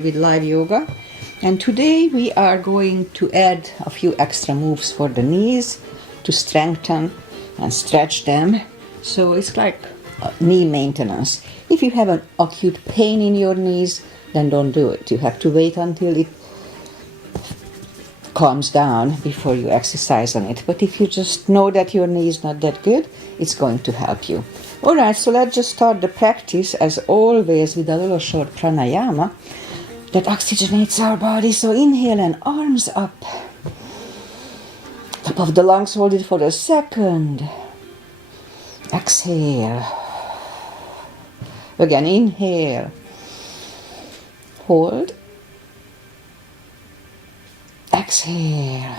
with live yoga, and today we are going to add a few extra moves for the knees to strengthen and stretch them. So it's like knee maintenance. If you have an acute pain in your knees, then don't do it. You have to wait until it calms down before you exercise on it. But if you just know that your knee is not that good, it's going to help you. Alright, so let's just start the practice as always with a little short pranayama that oxygenates our body. So inhale and arms up. Top of the lungs, hold it for a second. Exhale. Again, inhale. Hold. Exhale.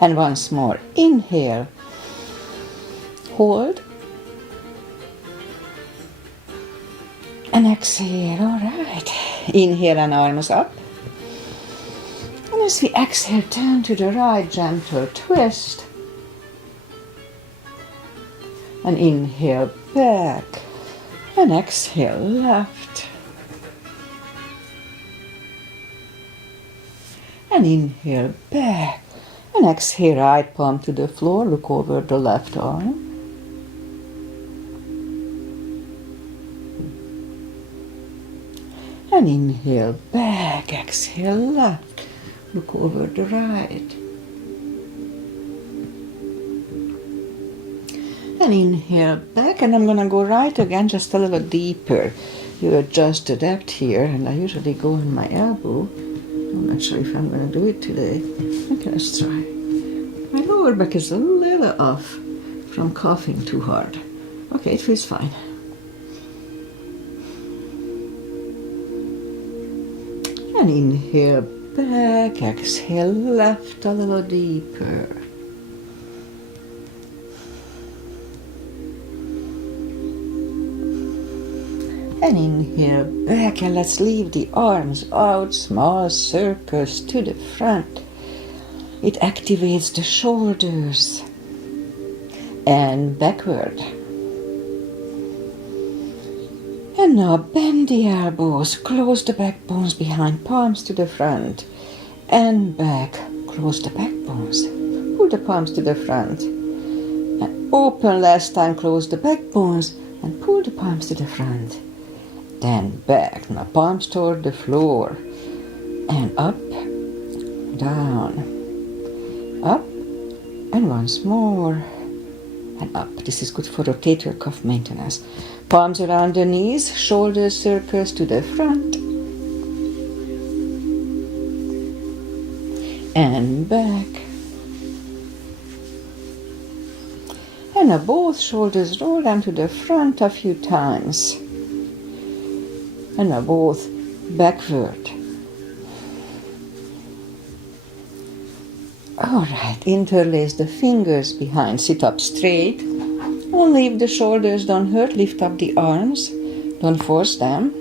And once more. Inhale. Hold. And exhale. All right. Inhale and arms up. And as we exhale, turn to the right, gentle twist. And inhale back. And exhale left. And inhale back. And exhale, right palm to the floor. Look over the left arm. And inhale back, exhale left, look over the right. And inhale back, and I'm going to go right again, just a little deeper. You adjust the depth here, and I usually go on my elbow. I'm not sure if I'm going to do it today. Okay, let's try. My lower back is a little off from coughing too hard. Okay, it feels fine. And inhale back, exhale left a little deeper. And inhale back, and let's leave the arms out, small circles to the front. It activates the shoulders. And backward. And now bend the elbows, close the backbones behind, palms to the front. And back, close the backbones. Pull the palms to the front. And open last time, close the backbones, and pull the palms to the front. Then back, now palms toward the floor. And up, down, up, and once more. And up. This is good for rotator cuff maintenance. Palms around the knees, shoulder circles to the front. And back. And now both shoulders roll down to the front a few times. And now both backward. Alright, interlace the fingers behind, sit up straight. Only if the shoulders don't hurt, lift up the arms. Don't force them.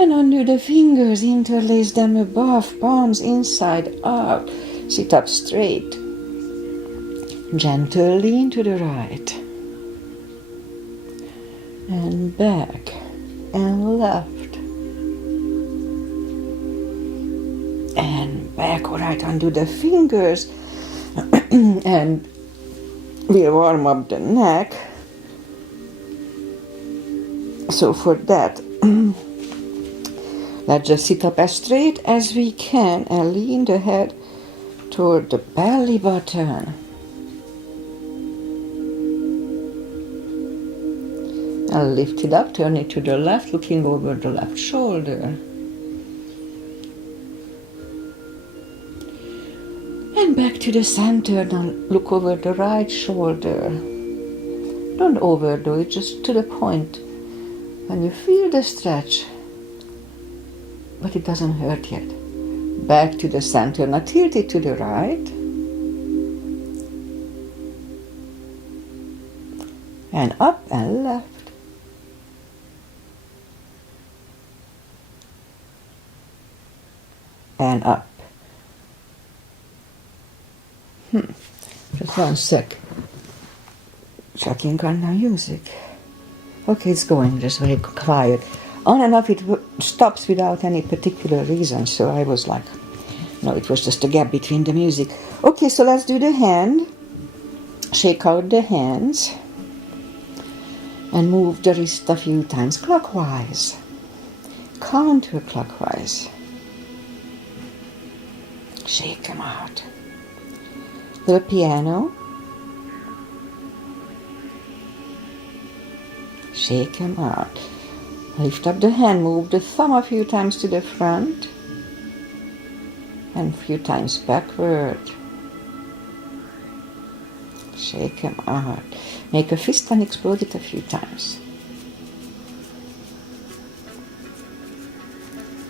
And undo the fingers, interlace them above, palms inside out. Sit up straight. Gentle lean to the right. And back. And left. And back. Alright, undo the fingers. And we'll warm up the neck. So for that, let's just sit up as straight as we can and lean the head toward the belly button. And lift it up, turn it to the left, looking over the left shoulder. And back to the center, now look over the right shoulder. Don't overdo it, just to the point. When you feel the stretch, but it doesn't hurt yet. Back to the center, now tilt it to the right. And up and left. And up. Just one sec. Checking on the music. Okay, it's going just very quiet. On and off, it stops without any particular reason. So I was like, no, it was just a gap between the music. Okay, so let's do the hand. Shake out the hands. And move the wrist a few times clockwise. Counterclockwise. Shake them out. The piano. Shake them out. Lift up the hand, move the thumb a few times to the front and a few times backward. Shake them out. Make a fist and explode it a few times.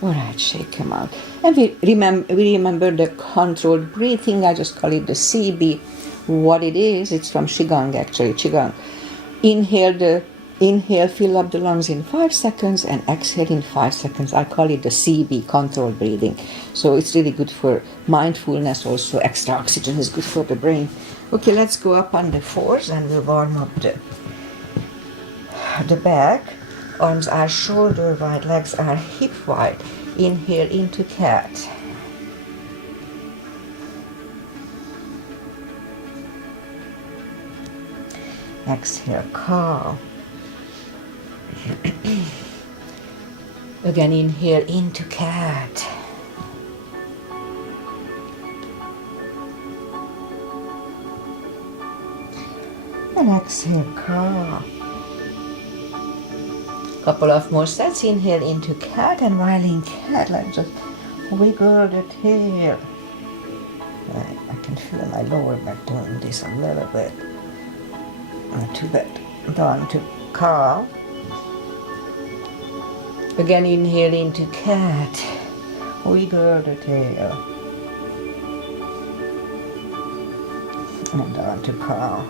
Alright, shake them out. And we remember the controlled breathing. I just call it the CB. What it is, it's from Qigong actually, Qigong. Inhale, fill up the lungs in 5 seconds and exhale in 5 seconds. I call it the CB, controlled breathing. So it's really good for mindfulness also. Extra oxygen is good for the brain. Okay, let's go up on the fours and we'll warm up the back. Arms are shoulder wide, legs are hip wide. Inhale into cat. Exhale, cow. Again, inhale into cat. And exhale, cow. Couple of more sets. Inhale into cat, and while in cat, like just wiggle the tail. I can feel my lower back doing this a little bit. Not too bad. Down to cow. Again, inhale into cat. Wiggle the tail. And down to cow.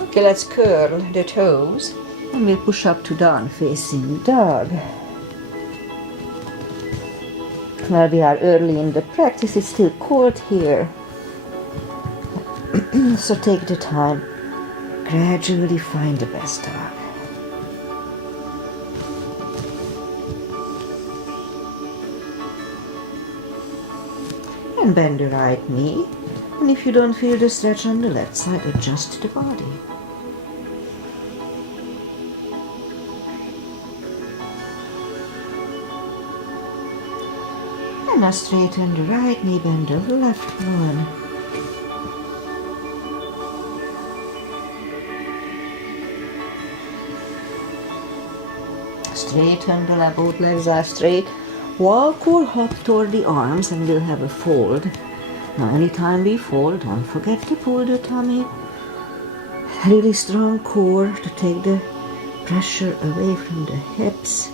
Okay, let's curl the toes. And we'll push up to down facing dog. Well, we are early in the practice. It's still cold here. So take the time. Gradually find the best dog. And bend the right knee. And if you don't feel the stretch on the left side, adjust the body. And now straighten the right knee, bend the left one. Straighten the left, both legs are straight. Walk or hop toward the arms and we'll have a fold. Now anytime we fold, don't forget to pull the tummy. Really strong core to take the pressure away from the hips.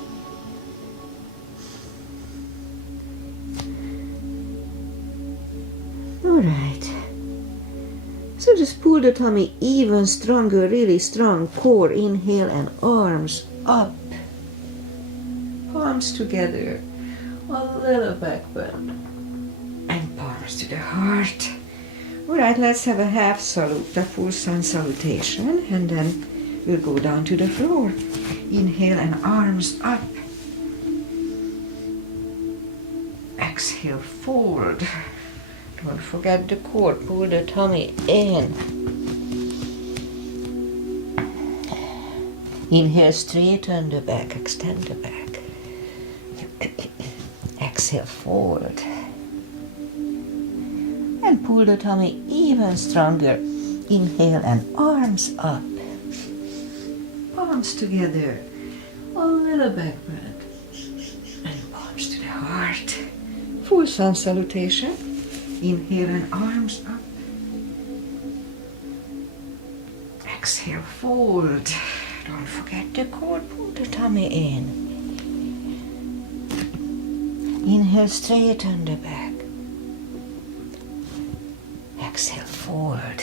Alright. So just pull the tummy even stronger, really strong core. Inhale and arms up. Palms together. A little back bend. And palms to the heart. Alright, let's have a half salute, a full sun salutation, and then we'll go down to the floor. Inhale and arms up. Exhale, fold. Don't forget the core, pull the tummy in. Inhale, straighten the back, extend the back. Exhale, fold. And pull the tummy even stronger. Inhale and arms up. Palms together. A little back bend. And palms to the heart. Full sun salutation. Inhale and arms up. Exhale, fold. Don't forget the core, pull the tummy in. Inhale, straighten the back. Exhale, forward.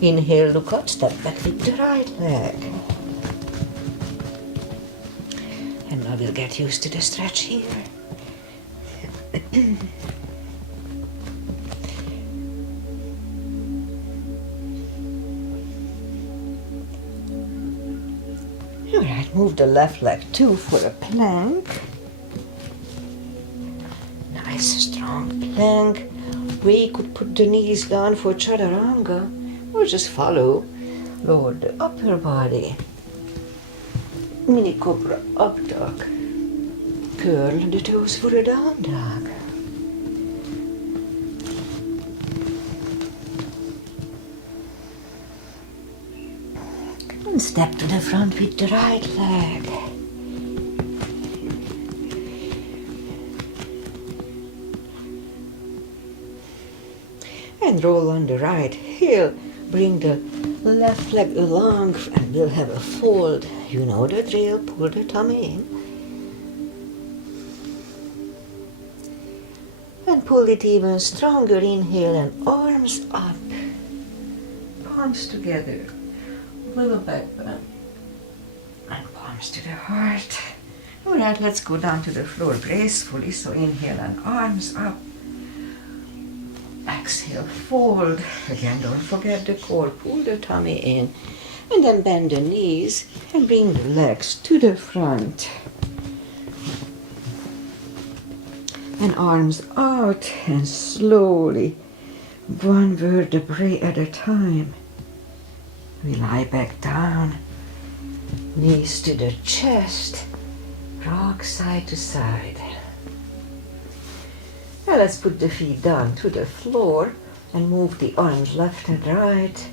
Inhale, look up, step back with the right leg. And now we'll get used to the stretch here. Alright, move the left leg too for a plank. Nice strong plank. We could put the knees down for chaturanga or just follow. Lower the upper body. Mini cobra up dog. Curl the toes for a down dog. And step to the front with the right leg. And roll on the right heel. Bring the left leg along and we'll have a fold. You know the drill, pull the tummy in. And pull it even stronger, inhale and arms up. Palms together, little back bend. And palms to the heart. Alright, let's go down to the floor gracefully. So inhale and arms up. Exhale, fold. Again, don't forget the core. Pull the tummy in. And then bend the knees and bring the legs to the front. And arms out and slowly, one vertebrae at a time. We lie back down. Knees to the chest. Rock side to side. Now let's put the feet down to the floor and move the arms left and right.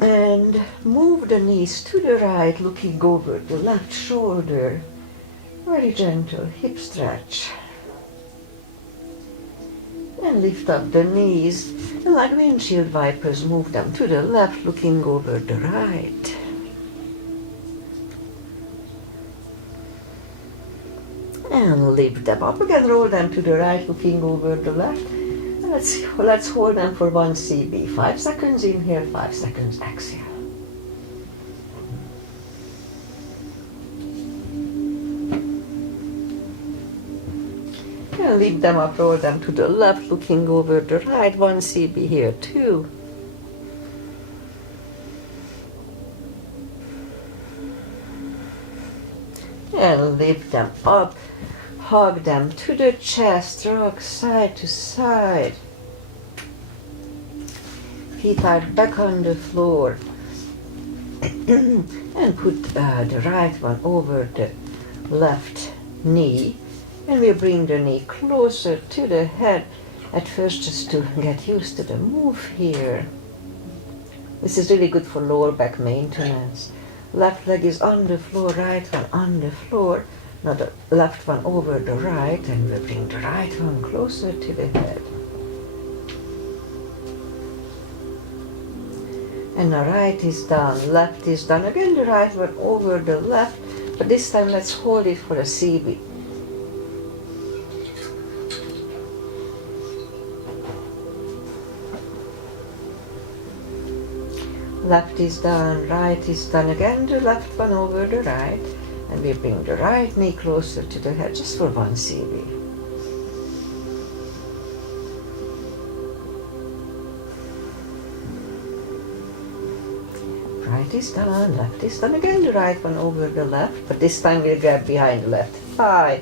And move the knees to the right, looking over the left shoulder. Very gentle hip stretch. And lift up the knees. And like windshield wipers, move them to the left, looking over the right. And lift them up again, roll them to the right, looking over the left. And let's hold them for 1 CB. 5 seconds inhale, 5 seconds exhale. And lift them up, roll them to the left, looking over the right. 1 CB here, 2. And lift them up. Hug them to the chest, rock side to side. Feet are back on the floor. And put the right one over the left knee. And we bring the knee closer to the head. At first, just to get used to the move here. This is really good for lower back maintenance. Left leg is on the floor, right one on the floor. Now the left one over the right, and we bring the right one closer to the head. And the right is down, left is down. Again the right one over the left, but this time let's hold it for a CB. Left is down, right is down. Again the left one over the right. And we bring the right knee closer to the head just for 1 CB. Right is down, left is down. Again the right one over the left, but this time we'll grab behind the left thigh.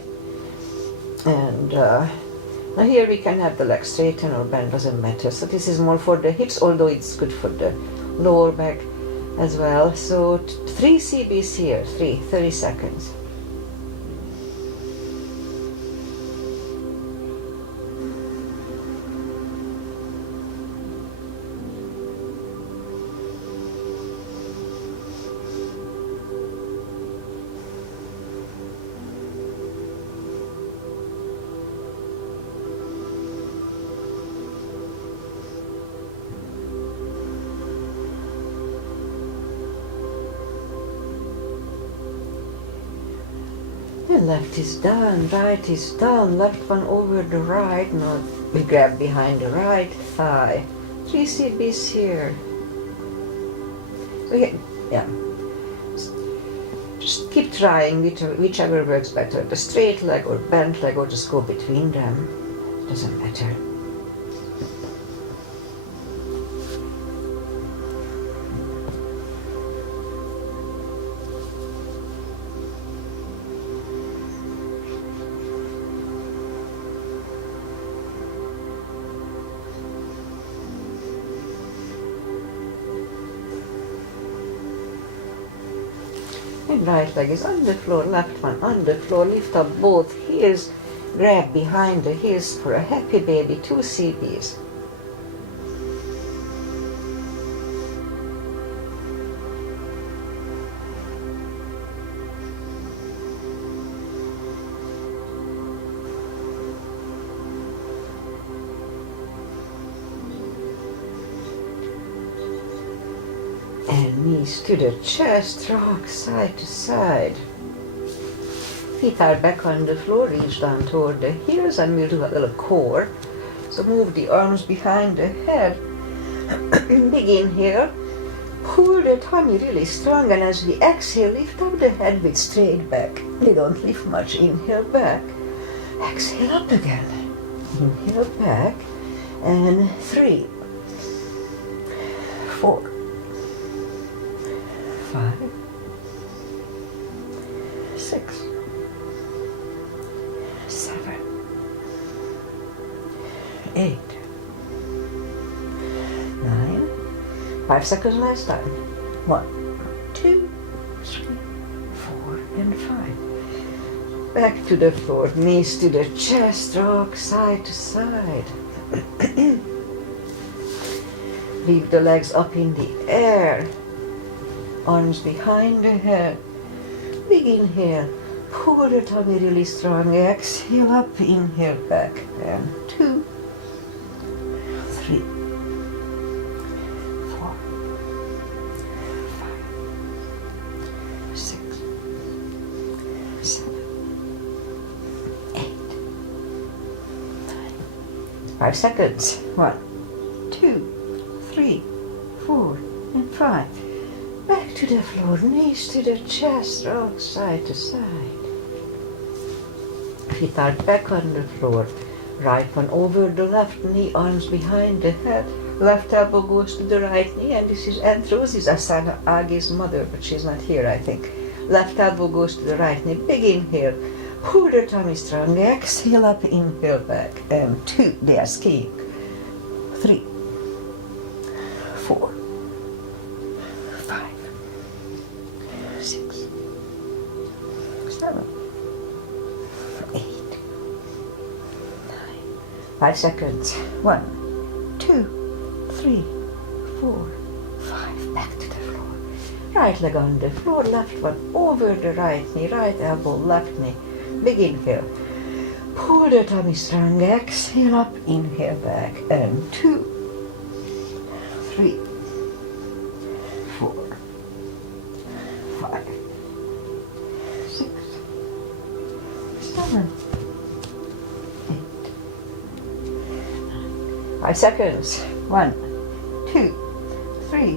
And now here we can have the leg straighten or bend, doesn't matter. So this is more for the hips, although it's good for the lower back as well. So 3 CBs here, 30 seconds. Left is down, right is down, left one over the right. Now we grab behind the right thigh. 3 CBs here. So yeah. Just keep trying whichever works better. The straight leg or bent leg, or just go between them. Doesn't matter. And right leg is on the floor, left one on the floor. Lift up both heels, grab behind the heels for a happy baby, 2 CPs. And knees to the chest, rock side to side. Feet are back on the floor, reach down toward the heels, and we'll do a little core. So move the arms behind the head. Big inhale. Pull the tummy really strong, and as we exhale, lift up the head with straight back. We don't lift much. Inhale back. Exhale up again. Inhale back. And 3, 4, 5, 6, 7, 8, 9. 5 seconds last time. 1, 2, 3, 4, and 5. Back to the floor, knees to the chest, rock side to side. Leave the legs up in the air. Arms behind the head. Big inhale. Pull the tummy really strong. Exhale up, inhale back. And 2, 3, 4, 5, 6, 7, 8, 9. 5 seconds. 1, 2, 3, 4, and 5. Back to the floor, knees to the chest, rock side to side. Feet are back on the floor. Right one over the left knee, arms behind the head. Left elbow goes to the right knee, and this is Aunt Rosie's Asana Agi's mother, but she's not here, I think. Left elbow goes to the right knee. Big inhale. Pull the tummy strong. Exhale up, inhale back. And 2, they are skiing. 3, 4, 5, 6, 7, 8, 9. 5 seconds. 1, 2, 3, 4, 5. Back to the floor. Right leg on the floor, left one over the right knee, right elbow, left knee. Big inhale. Pull the tummy strong. Exhale up, inhale back. And 2, 3, 4, 5, 6, 7, 8, 9. 5 seconds. 1, 2, 3,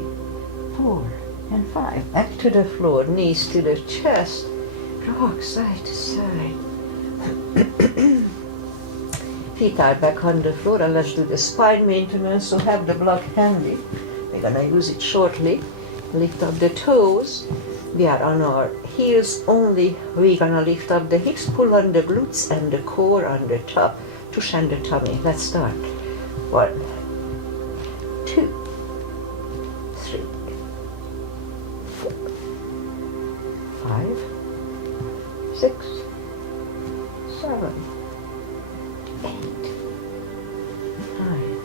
4, and 5. Back to the floor, knees to the chest, rock side to side. Feet are back on the floor, and let's do the spine maintenance, so have the block handy. We're gonna use it shortly. Lift up the toes. We are on our heels only. We're gonna lift up the hips, pull on the glutes and the core on the top. Tush and the tummy. Let's start. 1, 2, 3, 4, 5, 6, 7, 8, 9,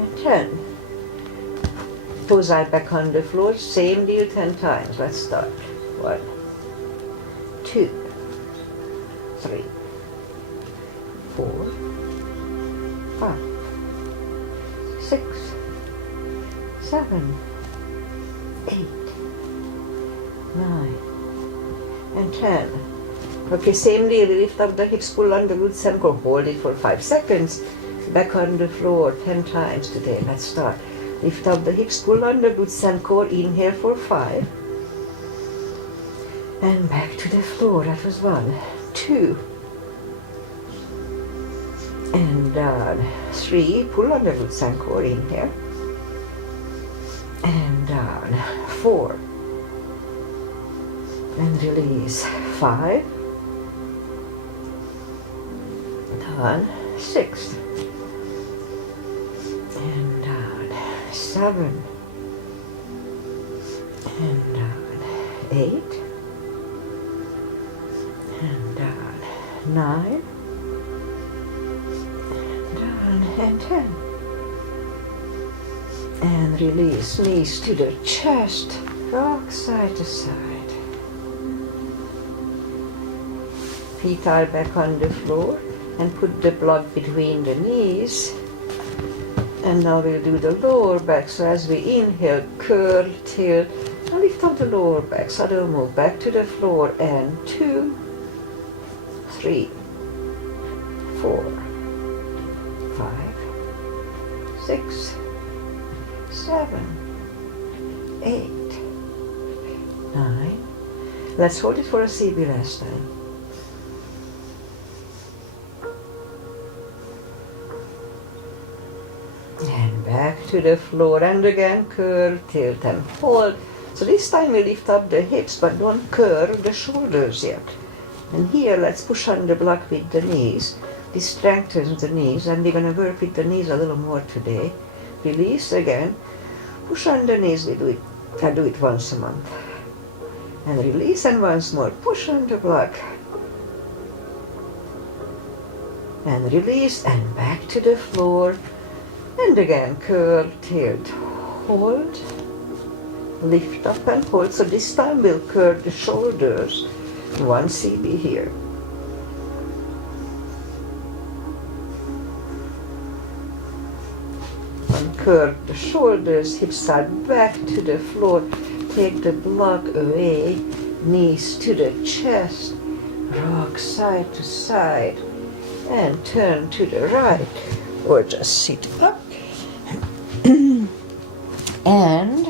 and 10. Toes are back on the floor, same deal 10 times. Let's start. 1, 2, 3, 4, 5, 6, 7, 8, 9, and 10. Okay, same deal. Lift up the hips, pull on the glutes and core. Hold it for 5 seconds. Back on the floor 10 times today. Let's start. Lift up the hips, pull on the glutes and core. Inhale for 5. And back to the floor. That was 1, 2. And down. 3. Pull on the glutes and core. Inhale. And down. 4. And release. 5. Down. 6. And down. 7. And down. 8. 9, down and 10. And release, knees to the chest, rock side to side. Feet are back on the floor and put the block between the knees. And now we'll do the lower back. So as we inhale, curl, tilt, and lift up the lower back. So they'll move back to the floor. And 2, 3, 4, 5, 6, 7, 8, 9. Let's hold it for a CB last time. And back to the floor, and again curl, tilt and hold. So this time we lift up the hips, but don't curve the shoulders yet. And here let's push on the block with the knees. This strengthens the knees, and we're going to work with the knees a little more today. Release again, push on the knees. We do it, I do it once a month. And release, and once more, push on the block. And release, and back to the floor. And again, curl, tilt, hold, lift up and hold. So this time we'll curve the shoulders. 1 CB here. And curve the shoulders, hips are back to the floor. Take the block away, knees to the chest, rock side to side, and turn to the right, or just sit up. And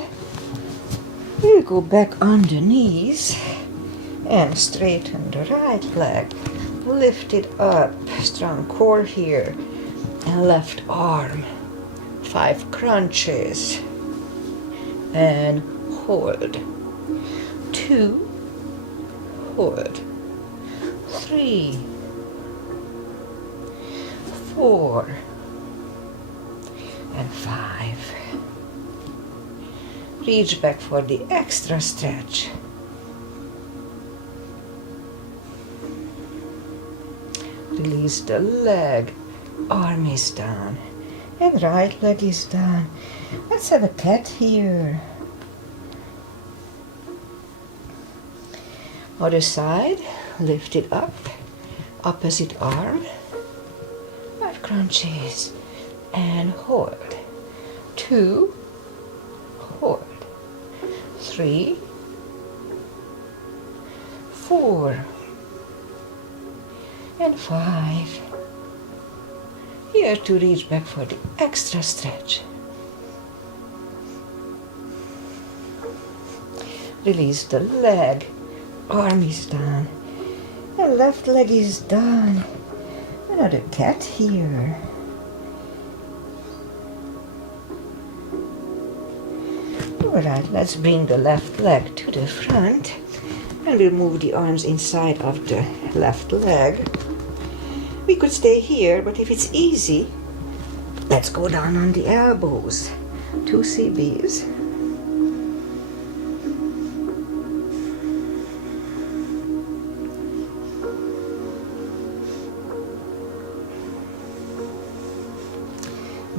we'll go back on the knees and straighten the right leg. Lift it up, strong core here, and left arm. 5 crunches. And hold. 2, hold. 3, 4, and 5. Reach back for the extra stretch. Release the leg, arm is down, and right leg is down. Let's have a cat here. Other side, lift it up, opposite arm, 5 crunches, and hold. 2, hold. 3, 4, and 5. Here to reach back for the extra stretch. Release the leg, arm is down, and left leg is down. Another cat here. Alright, let's bring the left leg to the front, and we'll move the arms inside of the left leg. We could stay here, but if it's easy, let's go down on the elbows. 2 CBs.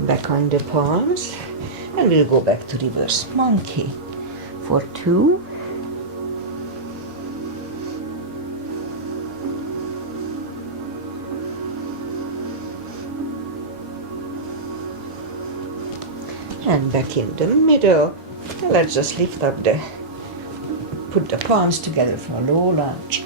Back on the palms, and we'll go back to reverse monkey for 2. And back in the middle. And let's just lift up put the palms together for a low lunge.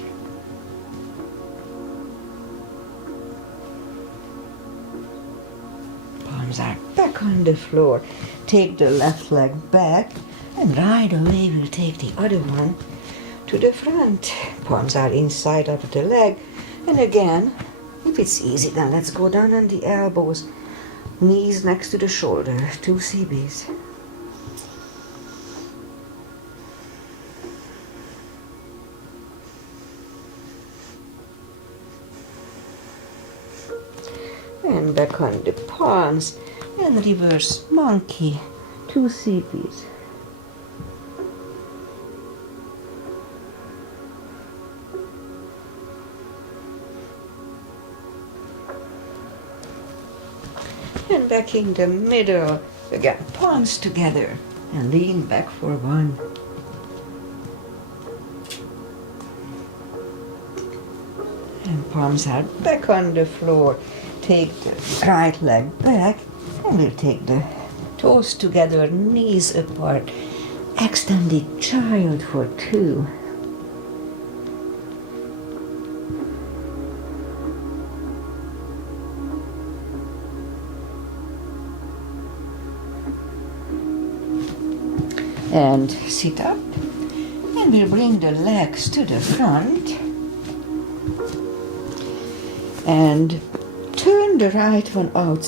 Palms are back on the floor. Take the left leg back, and right away we'll take the other one to the front. Palms are inside of the leg. And again, if it's easy, then let's go down on the elbows. Knees next to the shoulder, 2 CBs. And back on the palms, and reverse monkey, 2 CBs. back in the middle. Again, palms together and lean back for 1. And palms are back on the floor. Take the right leg back and we'll take the toes together, knees apart. Extended child for 2. And sit up, and we'll bring the legs to the front and turn the right one out.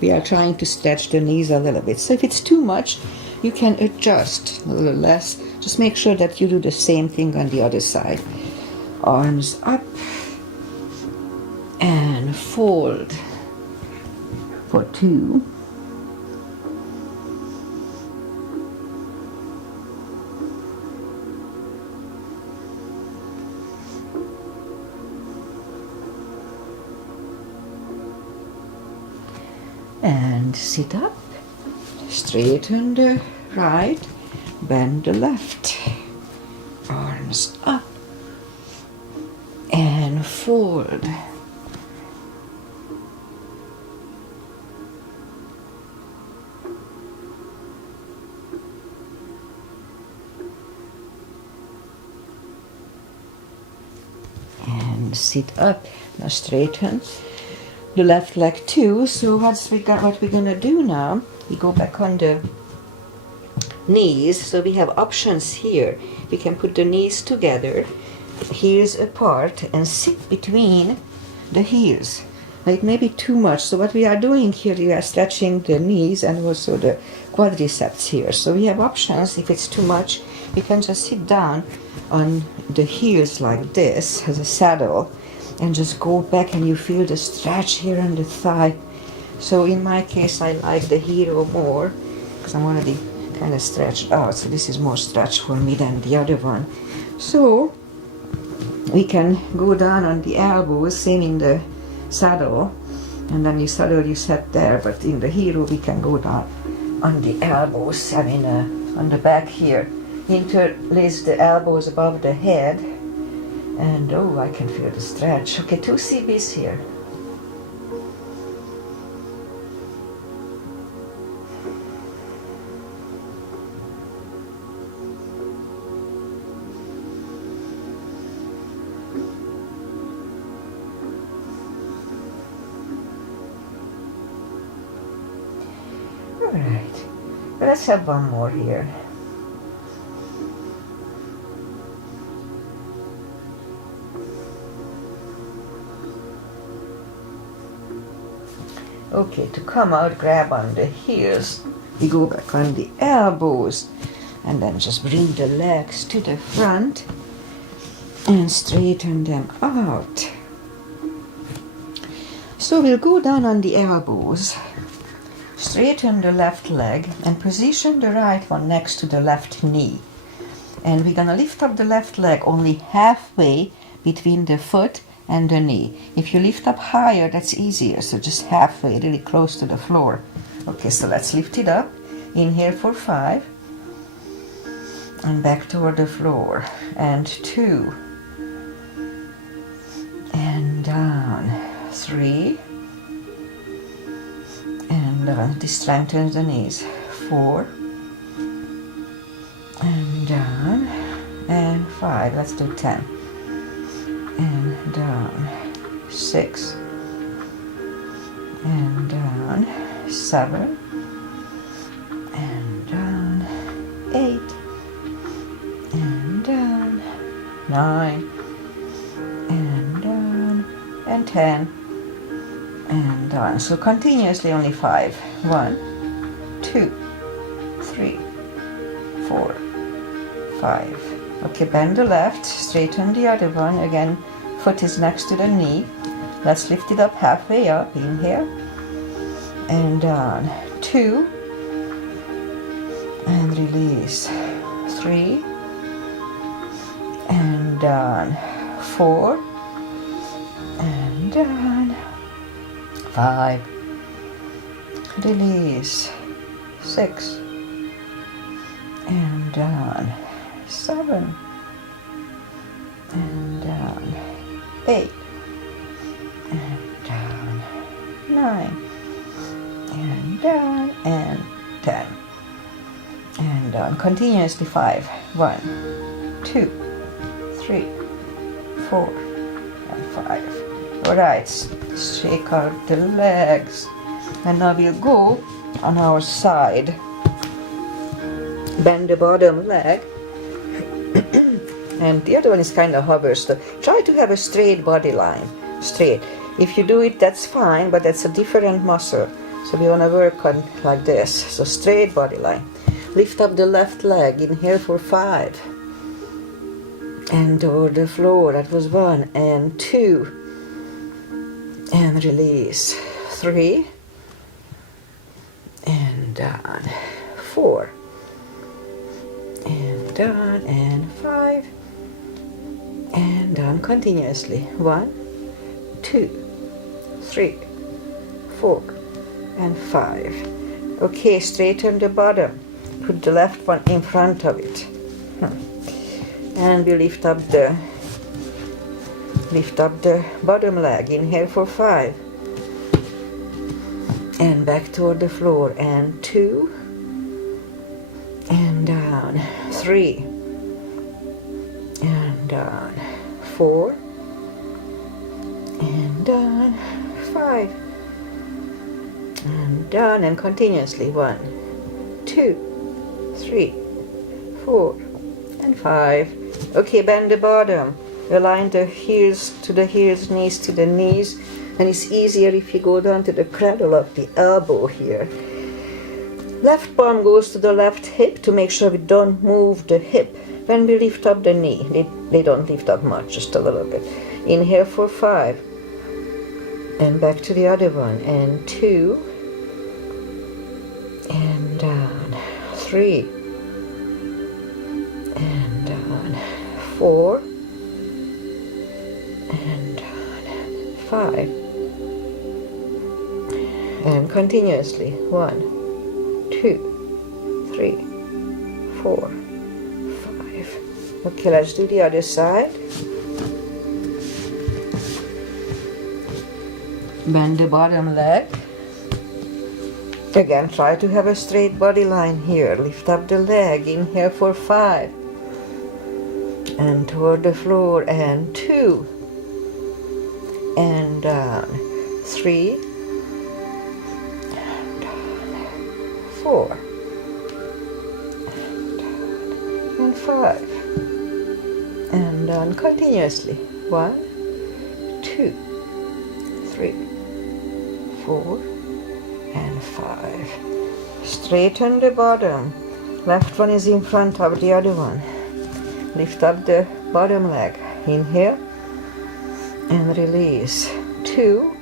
We are trying to stretch the knees a little bit, so if it's too much you can adjust a little less. Just make sure that you do the same thing on the other side. Arms up and fold for 2. And sit up, straighten the right, bend the left, arms up, and fold. And sit up, now straighten the left leg too. So what we're gonna do now, we go back on the knees. So we have options here. We can put the knees together, heels apart, and sit between the heels. It may be too much, so what we are doing here, we are stretching the knees and also the quadriceps here. So we have options. If it's too much, we can just sit down on the heels like this as a saddle and just go back, and you feel the stretch here on the thigh. So in my case, I like the hero more because I'm already kind of stretched out, so this is more stretch for me than the other one. So we can go down on the elbows, same in the saddle, and then you saddle, you set there, but in the hero we can go down on the elbows, I mean on the back here. Interlace the elbows above the head, and oh, I can feel the stretch. Okay, 2 CBs here. All right, let's have one more here. Okay, to come out, grab on the heels. We go back on the elbows and then just bring the legs to the front and straighten them out. So we'll go down on the elbows, straighten the left leg and position the right one next to the left knee. And we're gonna lift up the left leg only halfway between the foot and the knee. If you lift up higher, that's easier, so just halfway, really close to the floor. Okay, so let's lift it up. Inhale for 5, and back toward the floor, and 2, and down, 3, and down. This strengthens the knees. 4, and down, and 5. Let's do 10. And down, 6, and down, 7, and down, 8, and down, 9, and down, and 10, and down. So continuously only 5. 1, 2, 3, 4, 5. Okay, bend the left, straighten the other one. Again, foot is next to the knee. Let's lift it up halfway up. Inhale, and down. 2, and release. 3, and down. 4, and down. 5, release, 6, and down, 7, and down, 8, and down, 9, and down, and 10, and down, continuously 5, 1, 2, 3, 4, and 5. Alright, shake out the legs, and now we'll go on our side. Bend the bottom leg, and the other one is kind of hovers. So try to have a straight body line, straight. If you do it, that's fine, but that's a different muscle. So we want to work on like this. So straight body line. Lift up the left leg. Inhale for 5. And over the floor. That was 1 and 2. And release. 3. And down. 4. And down. And 5. And down continuously. 1, 2, 3, 4, and 5. Okay, straighten the bottom. Put the left one in front of it. And we lift up the bottom leg. Inhale for 5. And back toward the floor. And 2. And down. 3. And down. 4. And down. 5. And down, and continuously. 1, 2, 3, 4, and 5. Okay, bend the bottom. Align the heels to the heels, knees to the knees. And it's easier if you go down to the cradle of the elbow here. Left palm goes to the left hip to make sure we don't move the hip. When we lift up the knee, they don't lift up much, just a little bit. Inhale for 5. And back to the other one. And 2. And down. 3. And down. 4. And down. 5. And continuously. 1, 2, 3, 4, 5. Okay, let's do the other side. Bend the bottom leg. Again, try to have a straight body line here. Lift up the leg. Inhale for 5. And toward the floor. And 2. And down. 3. And down. 4. And down. And 5. And down continuously. 1, 2, 3, 4, and 5. Straighten the bottom. Left one is in front of the other one. Lift up the bottom leg. Inhale and release. 2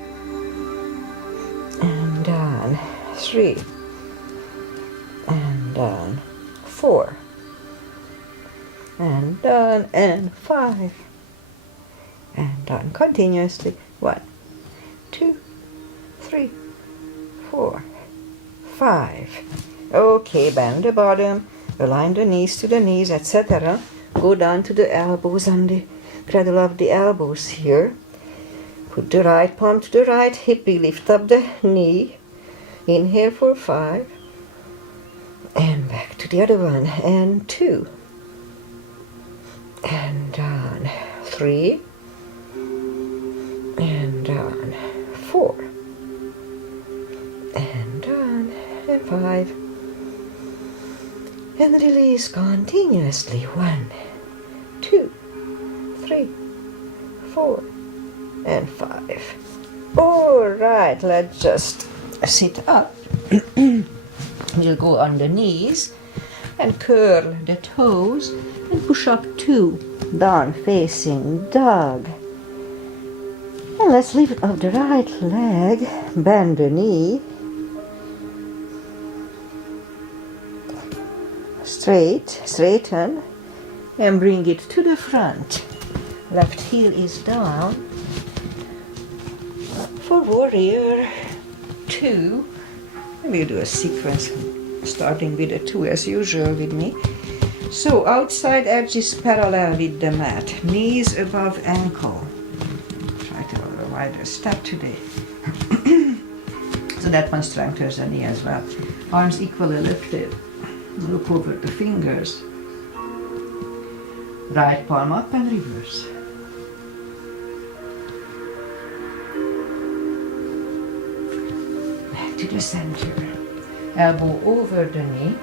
and down. 3 and down. 4 and down. And 5 and down continuously. 1, 2, 3, 4, 5. Okay, bend the bottom, align the knees to the knees, etc. Go down to the elbows and the cradle of the elbows here. Put the right palm to the right hip, lift up the knee. Inhale for 5. And back to the other one. And 2. And down. 3. And down. 4. And down. And 5. And release continuously. 1, 2, 3, 4, and 5. Alright, let's just sit up. You'll go on the knees and curl the toes and push up 2, down facing dog. And let's lift up the right leg, bend the knee, straighten, and bring it to the front. Left heel is down. For warrior 2, We'll do a sequence starting with a 2 as usual with me. So outside edge is parallel with the mat, knees above ankle. Try to have a wider step today. So that one strengthens the knee as well. Arms equally lifted. Look over the fingers. Right palm up and reverse. Back to the center. Elbow over the knee.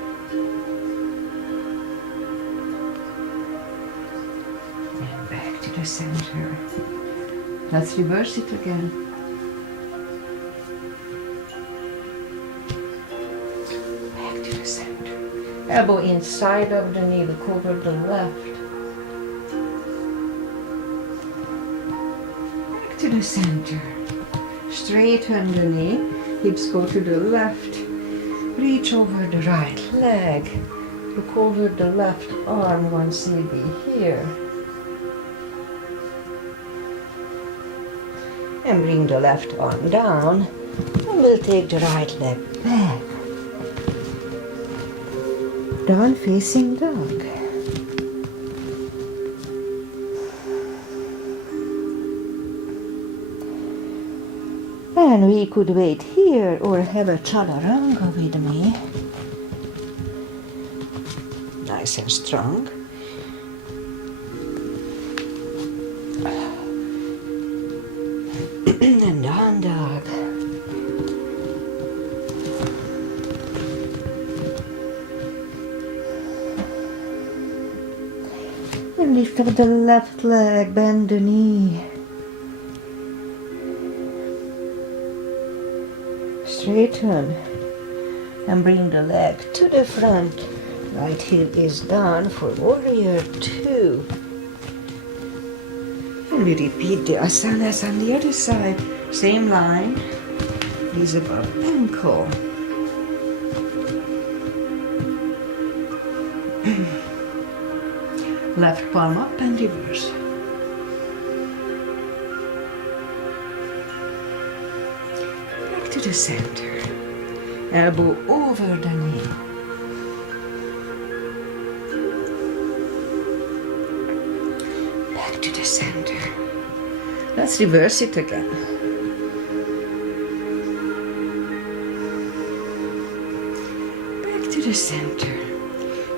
And back to the center. Let's reverse it again. Back to the center. Elbow inside of the knee, look over the left. Back to the center. Straighten the knee, hips go to the left. Reach over the right leg. Look over the left arm, 1 cb here. And bring the left arm down. And we'll take the right leg back. Down facing dog. And we could wait here or have a chaturanga with me. Nice and strong. And down dog. And lift up the left leg, bend the knee. Straighten and bring the leg to the front. Right heel is down for warrior 2. And we repeat the asanas on the other side. Same line, knees above ankle. Left palm up and reverse. Back to the center. Elbow over the knee. Back to the center. Let's reverse it again. Back to the center.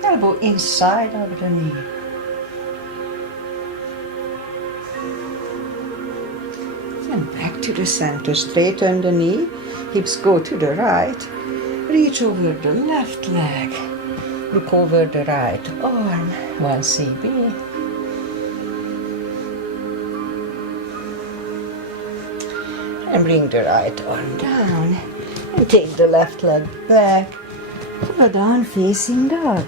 Elbow inside of the knee. And back to the center. Straighten the knee. Hips go to the right. Reach over the left leg. Look over the right arm. 1 cb. And bring the right arm down. And take the left leg back. For a down facing dog.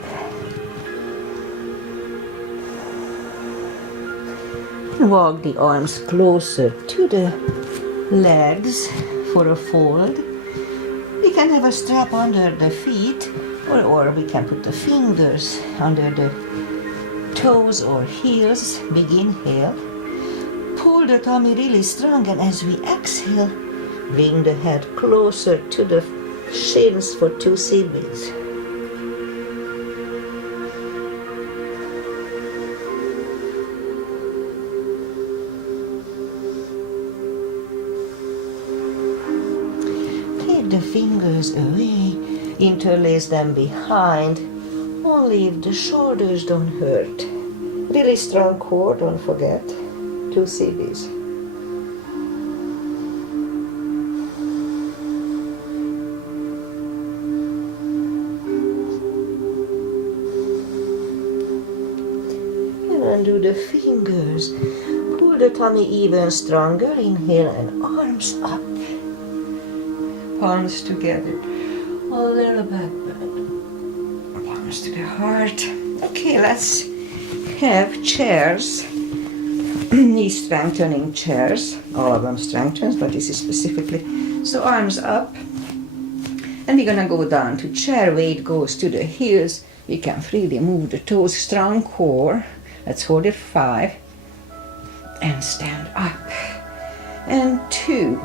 And walk the arms closer to the legs for a fold. We can have a strap under the feet, or we can put the fingers under the toes or heels. Big inhale. Pull the tummy really strong, and as we exhale, bring the head closer to the shins for 2 cbs. The fingers away, interlace them behind, only if the shoulders don't hurt. Really strong core, don't forget, 2 cbs. And undo the fingers, pull the tummy even stronger, inhale and arms up. Palms together, a little back bend. Palms to the heart. Okay, let's have chairs. Knee strengthening chairs. All of them strengthens, but this is specifically. So arms up. And we're gonna go down to chair. Weight goes to the heels. We can freely move the toes. Strong core. Let's hold it 5. And stand up. And 2.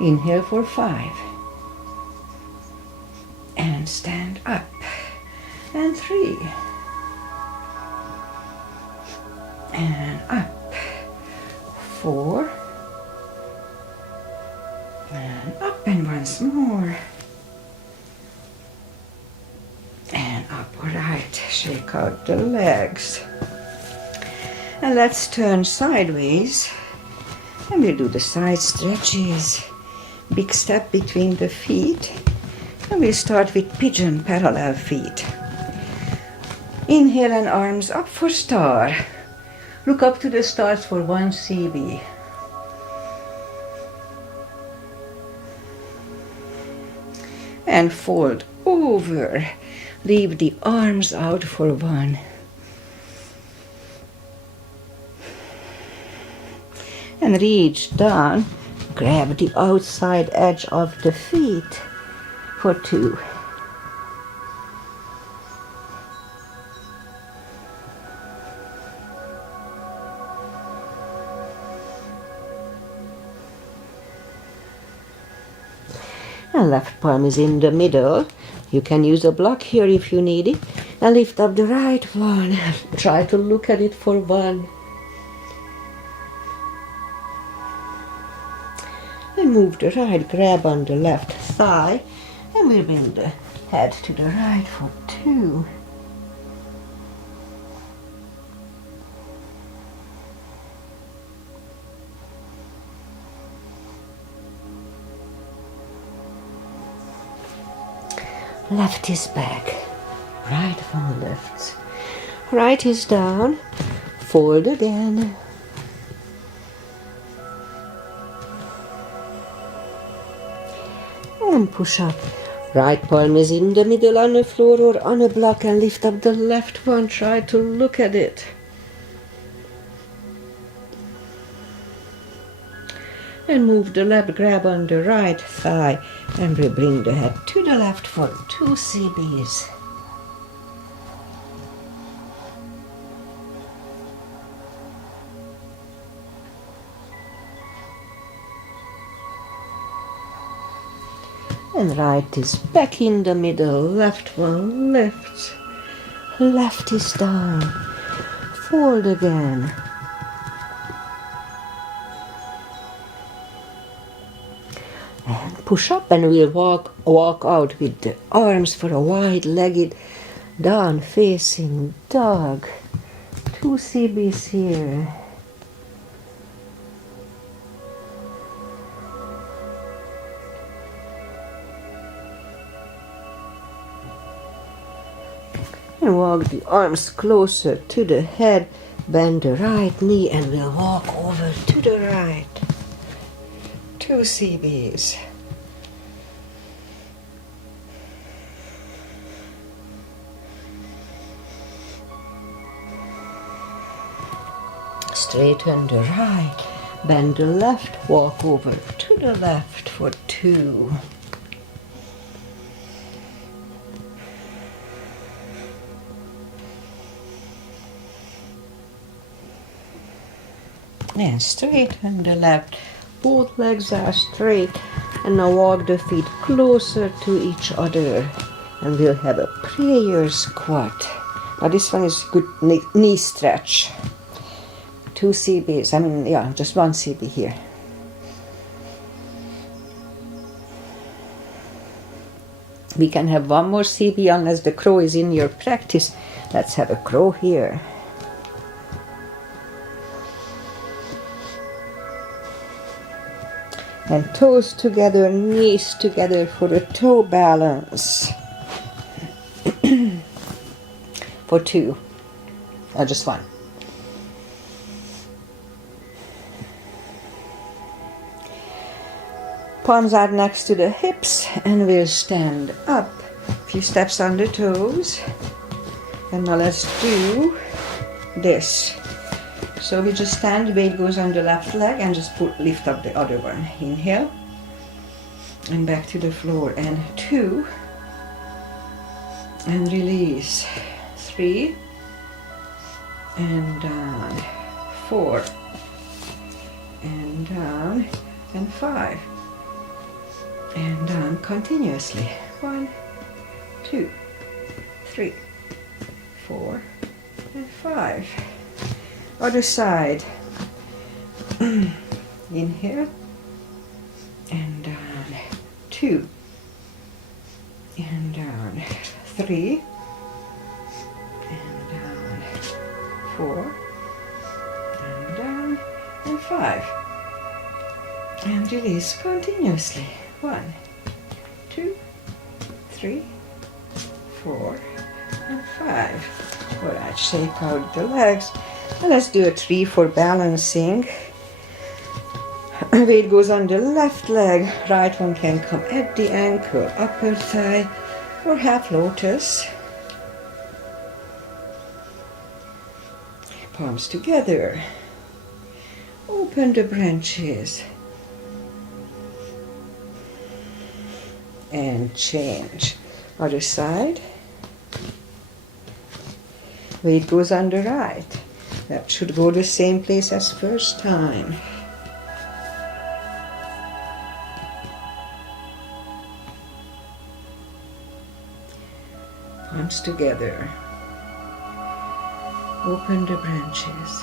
Inhale for 5. and stand up, and 3, and up, 4, and up, and once more, and up. All right, shake out the legs, and let's turn sideways, and we'll do the side stretches. Big step between the feet, and we'll start with pigeon parallel feet. Inhale and arms up for star. Look up to the stars for 1 CB. And fold over. Leave the arms out for 1. And reach down. Grab the outside edge of the feet for 2. And left palm is in the middle. You can use a block here if you need it. And lift up the right one. Try to look at it for 1. And move the right, grab on the left thigh. And we'll bring the head to the right for 2. Left is back, right one lifts. Right is down, fold again. And push up. Right palm is in the middle on the floor or on a block, and lift up the left one. Try to look at it. And move the left, grab on the right thigh, and we bring the head to the left for 2 CBs. And right is back in the middle, left one lifts, left is down, fold again. And push up, and we'll walk out with the arms for a wide-legged down facing dog. 2 CBs here. And walk the arms closer to the head, bend the right knee, and we'll walk over to the right. 2 CBs. Straighten the right, bend the left, walk over to the left for 2. And straighten the left. Both legs are straight, and now walk the feet closer to each other, and we'll have a prayer squat. Now this one is good knee stretch. 2 CBs, just 1 CB here. We can have 1 more CB unless the crow is in your practice. Let's have a crow here. And toes together, knees together for a toe balance. For 2. Just 1. Palms are next to the hips, and we'll stand up. A few steps on the toes. And now let's do this. So we just stand, weight goes on the left leg, and just lift up the other one. Inhale, and back to the floor, and 2, and release, 3, and down, 4, and down, and 5, and down continuously, 1, 2, 3, 4, and 5. Other side. Inhale and down. 2 and down. 3 and down. 4 and down. And 5. And release continuously. 1, 2, 3, 4, and 5. All right, shake out the legs. And let's do a 3 for balancing. Weight goes on the left leg. Right one can come at the ankle, upper thigh, or half lotus. Palms together. Open the branches. And change. Other side. Weight goes on the right. That should go the same place as first time. Palms together. Open the branches.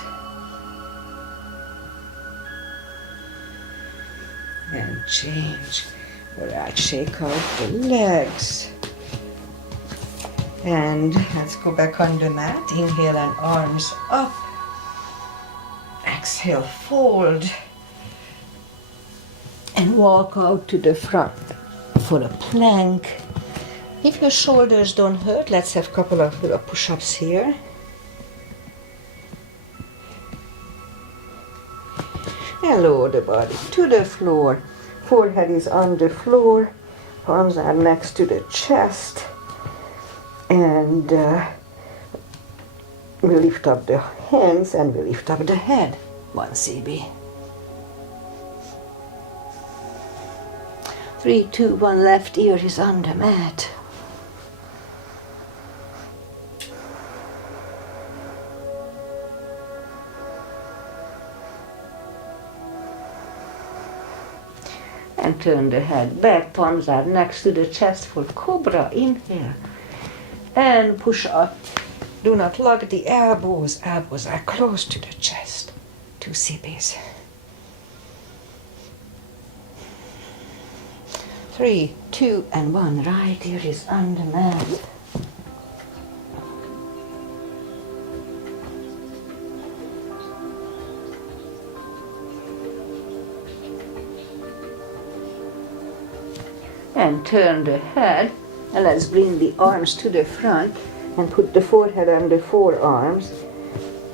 And change. Alright, shake out the legs. And let's go back on the mat. Inhale and arms up. Exhale, fold. And walk out to the front for a plank. If your shoulders don't hurt, let's have a couple of little push-ups here. And lower the body to the floor. Forehead is on the floor. Arms are next to the chest. And we lift up the hands and we lift up the head. 1 CB. 3, 2, 1, left ear is on the mat. And turn the head back, palms are next to the chest for cobra. Inhale and push up. Do not lock the elbows. Elbows are close to the chest. 2 CBs. 3, 2, and 1. Right ear is on the mat. And turn the head, and let's bring the arms to the front and put the forehead on the forearms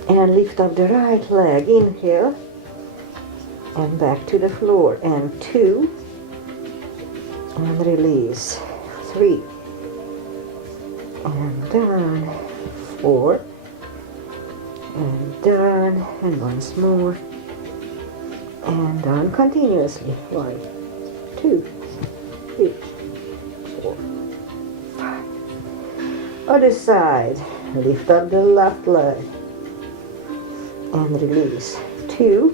and lift up the right leg. Inhale and back to the floor, and 2 and release, 3 and down, 4 and down, and once more and down continuously. 1, 2, 3, 4, 5. Other side. Lift up the left leg and release. 2,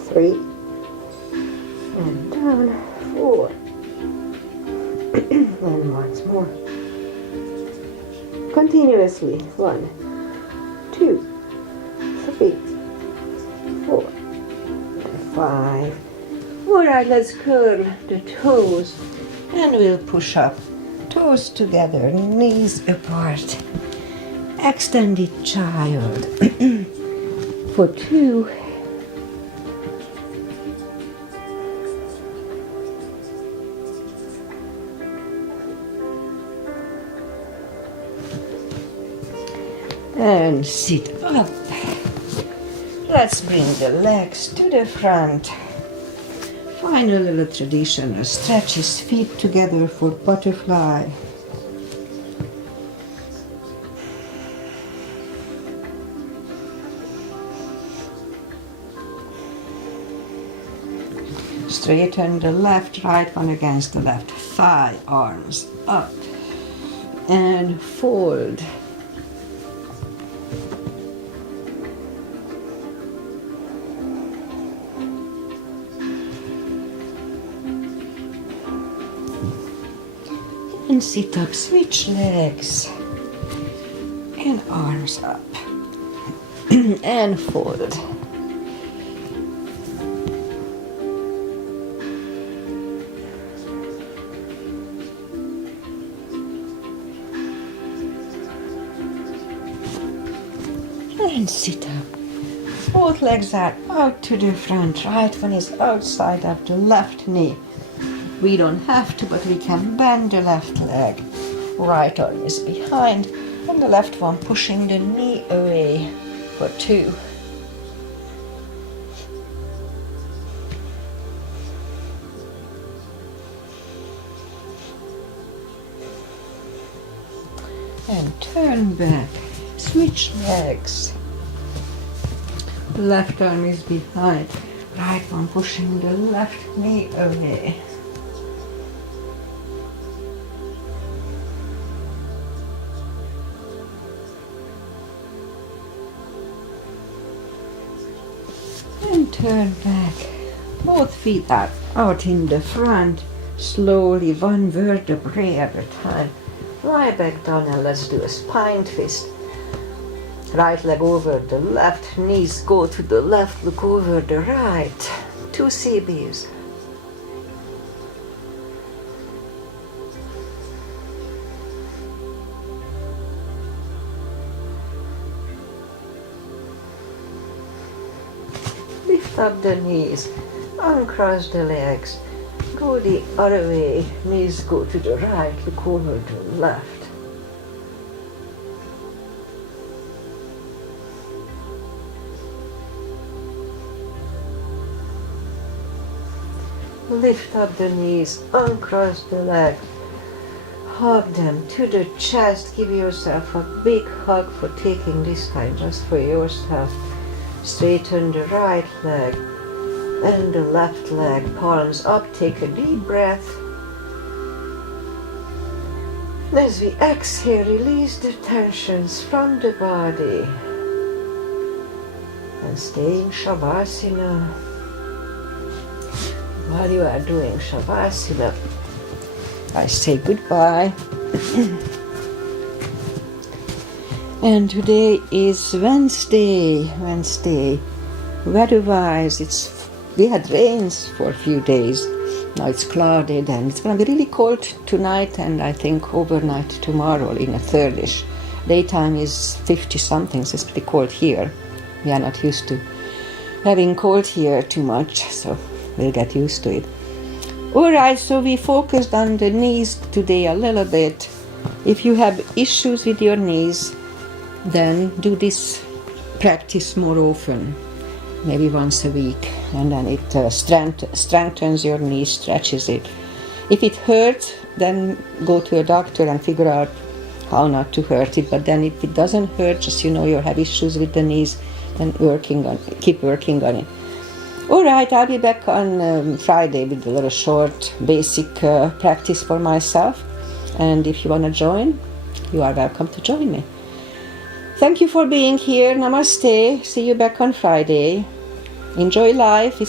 3, and down. 4, and once more. Continuously. 1, 2, 3, 4, and 5. Alright, let's curl the toes and we'll push up. Toes together, knees apart. Extended child. For 2. And sit up. Let's bring the legs to the front. Find a little traditional stretch his feet together for butterfly. Straighten the left, right one against the left thigh, arms up and fold. And sit up, switch legs. And arms up. And fold. And sit up. Both legs are out to the front. Right one is outside of the left knee. We don't have to, but we can bend the left leg. Right arm is behind, and the left one pushing the knee away for 2. And turn back. Switch legs. Left arm is behind. Right one pushing the left knee away. And turn back. Both feet are out in the front. Slowly, one vertebrae at a time. Lie back down and let's do a spine twist. Right leg over the left, knees go to the left, look over the right. 2 CBs. Lift up the knees, uncross the legs, go the other way, knees go to the right, look over the left. Lift up the knees, uncross the legs, hug them to the chest, give yourself a big hug for taking this time just for yourself. Straighten the right leg and the left leg, palms up, take a deep breath. As we exhale, release the tensions from the body and stay in Shavasana. While you are doing Shavasana, I say goodbye. And today is Wednesday. Weather-wise, we had rains for a few days. Now it's clouded and it's going to be really cold tonight and I think overnight tomorrow in a 3rd-ish. Daytime is 50 something, so it's pretty cold here. We are not used to having cold here too much, so we'll get used to it. Alright, so we focused on the knees today a little bit. If you have issues with your knees, then do this practice more often, maybe once a week, and then it strengthens your knee, stretches it. If it hurts, then go to a doctor and figure out how not to hurt it, but then if it doesn't hurt, just you have issues with the knees, then keep working on it. Alright, I'll be back on Friday with a little short basic practice for myself, and if you want to join, you are welcome to join me. Thank you for being here. Namaste. See you back on Friday. Enjoy life.